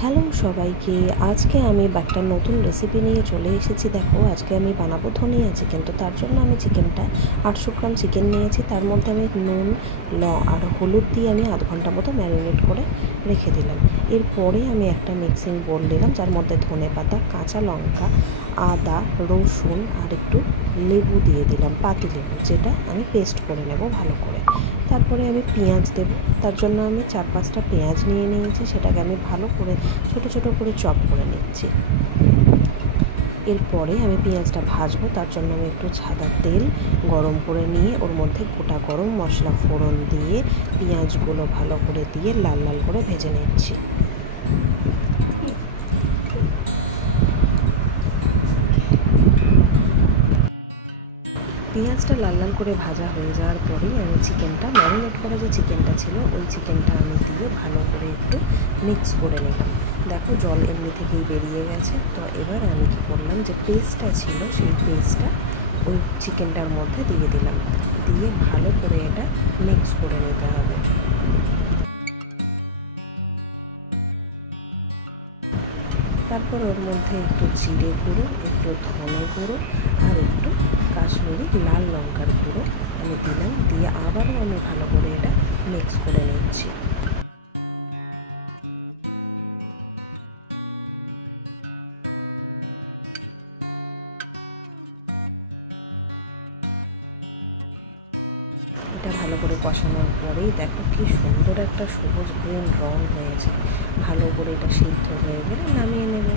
Hello সবাইকে, আজকে আমি একটা নতুন রেসিপি নিয়ে চলে এসেছি। দেখো, আজকে আমি বানাবো ধনিয়া চিকেন। তো তার জন্য আমি চিকেনটা 800 গ্রাম চিকেন নিয়েছি। তার মধ্যে আমি নুন আর হলুদ দিয়ে আমি আধ ঘন্টা মতো ম্যারিনেট করে রেখে দিলাম। এরপরে আমি একটা মিক্সিং বোল নিলাম, যার মধ্যে ধনে পাতা, কাঁচা লঙ্কা, আদা, রসুন আর একটু লেবু দিয়ে দিলাম, পাতি লেবু, যেটা আমি পেস্ট করে নেব ভালো করে। তারপরে আমি পেঁয়াজ দেব। তার জন্য আমি 4-5টা পেঁয়াজ নিয়ে নিয়েছি, সেটাকে আমি ভালো করে ছোট ছোট করে চপ করে নিচ্ছি। এরপরে আমি পেঁয়াজটা ভাজবো। তার জন্য আমি একটু সাদা তেল গরম করে নিয়ে ওর মধ্যে গোটা গরম মশলা ফোড়ন দিয়ে পেঁয়াজগুলো ভালো করে দিয়ে লাল লাল করে ভেজে নিচ্ছি। পেঁয়াজটা লাল লাল করে ভাজা হয়ে যাওয়ার পরেই আমি চিকেনটা, ম্যারিনেট করা যে চিকেনটা ছিল, ওই চিকেনটা আমি দিয়ে ভালো করে একটু মিক্স করে নিলাম। দেখো, জল এমনি থেকেই বেরিয়ে গেছে। তো এবার আমি কী করলাম, যে পেস্টটা ছিল সেই পেস্টটা ওই চিকেনটার মধ্যে দিয়ে দিলাম, দিয়ে ভালো করে এটা মিক্স করে নিতে হবে। তারপর ওর মধ্যে একটু জিরে গুঁড়ো, একটু ধনে গুঁড়ো আর একটু কাশ্মীরি লাল লঙ্কার গুঁড়ো আমি দিলাম, দিয়ে আবারও আমি ভালো করে এটা মিক্স করে নিচ্ছি। এটা ভালো করে কষানোর পরেই দেখো কি সুন্দর একটা সবুজ গ্রিন রং হয়েছে। ভালো করে এটা সিদ্ধ হয়ে গেলে নামিয়ে নেব।